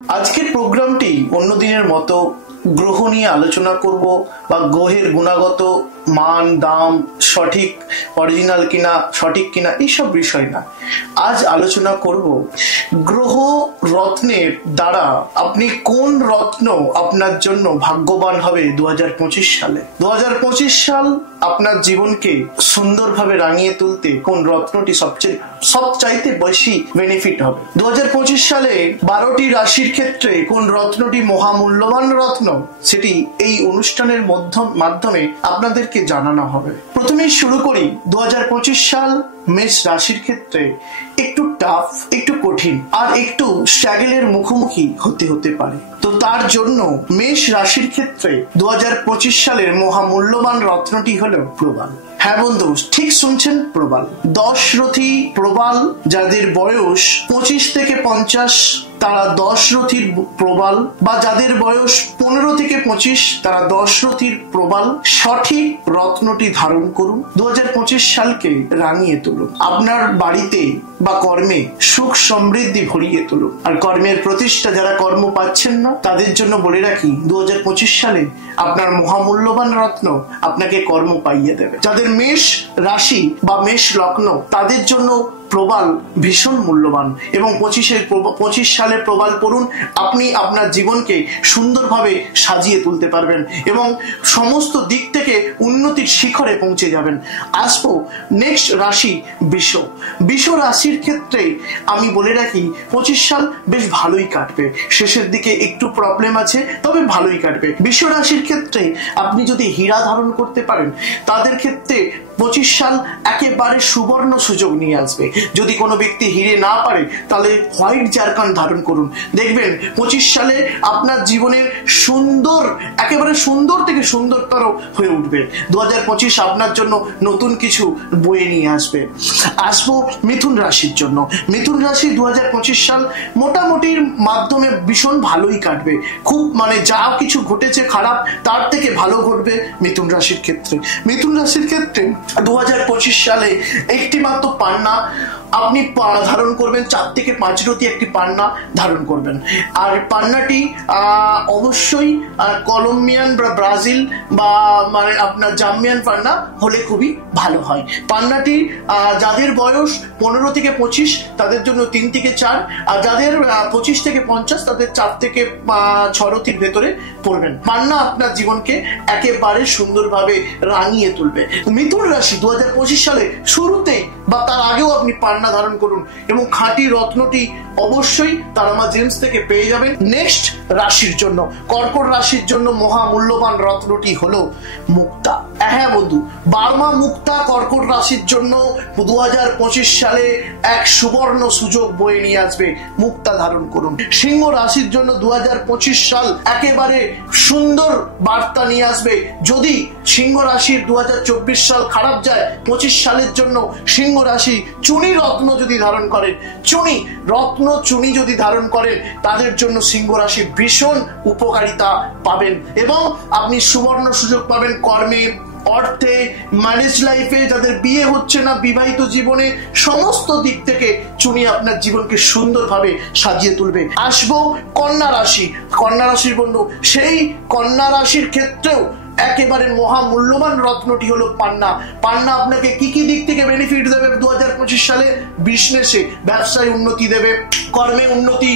আজকের প্রোগ্রামটি অন্য দিনের মতো গ্রহ নিয়ে আলোচনা করব বা গ্রহের গুণাগত মান দাম সঠিক অরিজিনাল কিনা সঠিক কিনা এইসব বিষয় না। আজ আলোচনা করব গ্রহ রত্নের দ্বারা আপনি কোন রত্ন আপনার জন্য ভাগ্যবান হবে 2025 সালে। 2025 সাল আপনার জীবনকে সুন্দরভাবে রাঙিয়ে তুলতে কোন রত্নটি সবচাইতে বেশি বেনিফিট হবে। 2025 সালে 12টি রাশির ক্ষেত্রে কোন রত্নটি মহামূল্যবান রত্ন সেটি এই অনুষ্ঠানের মাধ্যমে আপনাদেরকে জানানো হবে। প্রথমেই শুরু করি। 2025 সাল মেষ রাশির ক্ষেত্রে একটু টাফ, একটু কঠিন আর একটু স্ট্রাগলের মুখোমুখি হতে পারে। তো তার জন্য মেষ রাশির ক্ষেত্রে 2025 সালের মহামূল্যবান রত্নটি হলো প্রবাল। হ্যাঁ বন্ধু, ঠিক শুনছেন, প্রবাল। 10 রথী প্রবাল, যাদের বয়স 25 থেকে 50 তারা 10 রথীর প্রবাল, বা যাদের বয়স 15 থেকে 25 তারা 10 রথীর প্রবাল সঠিক রত্নটি ধারণ করুন। 2025 সালকে রাঙিয়ে তুলুন। আপনার বাড়িতে বা কর্মে সুখ সমৃদ্ধি ভরিয়ে তুলুন। আর কর্মের প্রতিষ্ঠা, যারা কর্ম পাচ্ছেন না তাদের জন্য বলে রাখি, 2025 সালে আপনার মহামূল্যবান রত্ন আপনাকে কর্ম পাইয়ে দেবে। যাদের মেষ রাশি বা মেষ লগ্ন তাদের জন্য প্রবাল ভীষণ মূল্যবান এবং 25 সালে প্রবাল পড়ুন। আপনি আপনার জীবনকে সুন্দরভাবে সাজিয়ে তুলতে পারবেন এবং সমস্ত দিক থেকে উন্নতির শিখরে পৌঁছে যাবেন। আসবো নেক্সট রাশি বৃষ রাশির ক্ষেত্রে আমি বলে রাখি 25 সাল বেশ ভালোই কাটবে। শেষের দিকে একটু প্রবলেম আছে, তবে ভালোই কাটবে। বৃষ রাশির ক্ষেত্রে আপনি যদি হীরা ধারণ করতে পারেন তাদের ক্ষেত্রে 25 সাল একেবারে সুবর্ণ সুযোগ নিয়ে আসবে। যদি কোনো ব্যক্তি হিরে না পারে তাহলে হোয়াইট জারকান ধারণ করুন, দেখবেন 25 সালে আপনার জীবনের সুন্দর, একেবারে সুন্দর থেকে সুন্দরতর হয়ে উঠবে। 2025 আপনার জন্য নতুন কিছু বয়ে নিয়ে আসবে। আসবো মিথুন রাশির জন্য। মিথুন রাশি 2025 সাল মোটামুটির মাধ্যমে ভীষণ ভালোই কাটবে। খুব যা কিছু ঘটেছে খারাপ তার থেকে ভালো ঘটবে মিথুন রাশির ক্ষেত্রে। মিথুন রাশির ক্ষেত্রে 2025 সালে একটি মাত্র পান্না আপনি ধারণ করবেন। 4 থেকে 5 রতি একটি পান্না ধারণ করবেন। আর পান্নাটি অবশ্যই কলম্বিয়ান বা ব্রাজিল বা আপনার জাম্বিয়ান পান্না হলে খুবই ভালো হয়। পান্নাটি যাদের বয়স 15 থেকে 25 তাদের জন্য 3 থেকে 4, আর যাদের 25 থেকে 50 তাদের 4 থেকে 6 রতির ভেতরে পড়বেন। পান্না আপনার জীবনকে একেবারে সুন্দরভাবে রাঙিয়ে তুলবে। মিথুন রাশি 2025 সালে শুরুতেই বা তার আগেও আপনি পান্না ধারণ করুন এবং খাঁটি রত্নটি অবশ্যই তারামা জেমস থেকে পেয়ে যাবেন। নেক্সট রাশির জন্য, কর্কট রাশির জন্য মহামূল্যবান রত্নটি হলো মুক্তা। হ্যাঁ বন্ধু, বার্মা মুক্তা কর্কট রাশির জন্য 2025 সালে এক সুবর্ণ সুযোগ বয়ে নিয়ে আসবে। মুক্তা ধারণ করুন। সিংহ রাশির জন্য 2025 সাল একেবারে সুন্দর বার্তা নিয়ে আসবে। যদি সিংহ রাশির 2024 সাল খারাপ যায়, 25 সালের জন্য সিংহ রাশি চুনি রত্ন যদি ধারণ করেন, চুনি যদি ধারণ করেন তাদের জন্য সিংহ রাশি ভীষণ উপকারিতা পাবেন এবং আপনি সুবর্ণ সুযোগ পাবেন কর্মে, অর্থে, ম্যারেজ লাইফে। যাদের বিয়ে হচ্ছে না, বিবাহিত জীবনে, সমস্ত দিক থেকে চুনি আপনার জীবনকে সুন্দরভাবে সাজিয়ে তুলবে। আসবো কন্যা রাশি। কন্যা রাশির বন্ধু, সেই কন্যা রাশির ক্ষেত্রেও একেবারে মহামূল্যবান রত্নটি হলো পান্না। পান্না আপনাকে কি কি দিক থেকে বেনিফিট দেবে 2025 সালে? বিজনেসে, ব্যবসায় উন্নতি দেবে, কর্মে উন্নতি,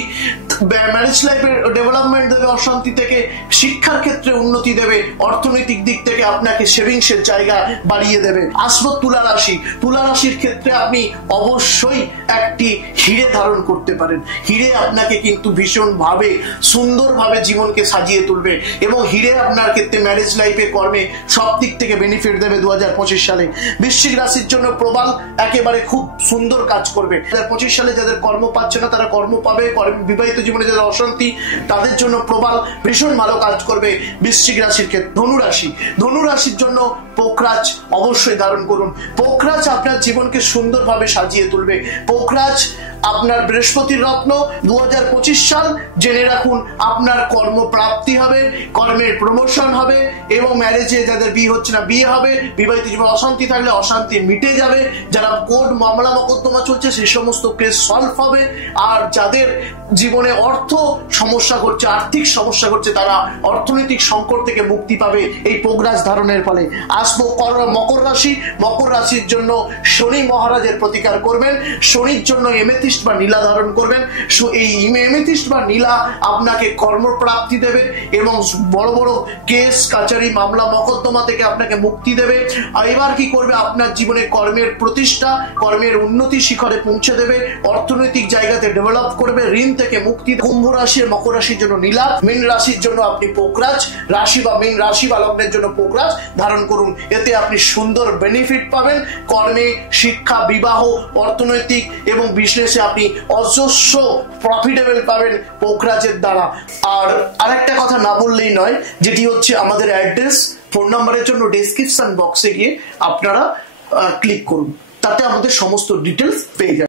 ম্যারেজ লাইফের ডেভেলপমেন্ট দেবে অশান্তি থেকে, শিক্ষার ক্ষেত্রে উন্নতি দেবে, অর্থনৈতিক দিক থেকে আপনাকে সেভিংসের জায়গা বাড়িয়ে দেবে। আসবো তুলা রাশি। তুলা রাশির ক্ষেত্রে আপনি অবশ্যই একটি হিরে ধারণ করতে পারেন। হিরে আপনাকে কিন্তু ভীষণভাবে সুন্দরভাবে জীবনকে সাজিয়ে তুলবে এবং হিরে আপনার ক্ষেত্রে ম্যারেজ লাইফে, কর্মে সব দিক থেকে বেনিফিট দেবে 2025 সালে। বৃশ্চিক রাশির জন্য প্রবাল একেবারে খুব সুন্দর কাজ করবে। 2025 সালে যাদের কর্ম পাচ্ছে না তারা কর্ম পাবে। বিবাহিত জীবনে যাদের অশান্তি তাদের জন্য প্রবাল ভীষণ ভালো কাজ করবে বৃশ্চিক রাশির ক্ষেত্রে। ধনু রাশির জন্য পোখরাজ অবশ্যই ধারণ করুন। পোখরাজ আপনার জীবনকে সুন্দরভাবে সাজিয়ে তুলবে। পোখরাজ আপনার বৃহস্পতির রত্ন। 2025 সাল জেনে রাখুন আপনার কর্মপ্রাপ্তি হবে, কর্মের প্রমোশন হবে এবং ম্যারেজে যাদের বিয়ে হচ্ছে না বিয়ে হবে, বিবাহিত জীবনে অশান্তি থাকলে অশান্তি মিটে যাবে, যারা কোর্ট মামলা মকদ্দমা চলছে সেই সমস্ত কেস সলভ হবে, আর যাদের জীবনে অর্থ সমস্যা করছে, আর্থিক সমস্যা করছে, তারা অর্থনৈতিক সংকট থেকে মুক্তি পাবে এই পোগরাজ ধারণের ফলে। আসবো মকর রাশি। মকর রাশির জন্য শনি মহারাজের প্রতিকার করবেন, শনির জন্য এমেথিস্ট বা নীলা ধারণ করবেন। এই এমেথিস্ট বা নীলা আপনাকে কর্মপ্রাপ্তি দেবে এবং বড় বড় কেস কাচারি মামলা মকদ্দমা থেকে আপনাকে মুক্তি দেবে। আর এবার কি করবে, আপনার জীবনে কর্মের প্রতিষ্ঠা, কর্মের উন্নতি শিখরে পৌঁছে দেবে, অর্থনৈতিক জায়গাতে ডেভেলপ করবে, ঋণ থেকে মুক্তি। কুম্ভ রাশি মকর রাশির জন্য নীলা, মীন রাশির জন্য আপনি পোগরাজ রাশি বা মীন রাশি বা লগ্নের জন্য পোগরাজ ধারণ করুন। এতে আপনি সুন্দর বেনিফিট পাবেন কর্মে, শিক্ষা, বিবাহ, অর্থনৈতিক এবং বিজনেসে আপনি অজস্র প্রফিটেবল পাবেন পোগরাজের দ্বারা। আর আরেকটা কথা না বললেই নয়, যেটি হচ্ছে আমাদের অ্যাড্রেস, ফোন নাম্বারের জন্য ডেসক্রিপশন বক্সে গিয়ে আপনারা ক্লিক করুন, তাতে আমাদের সমস্ত ডিটেলস পেয়ে যাবেন।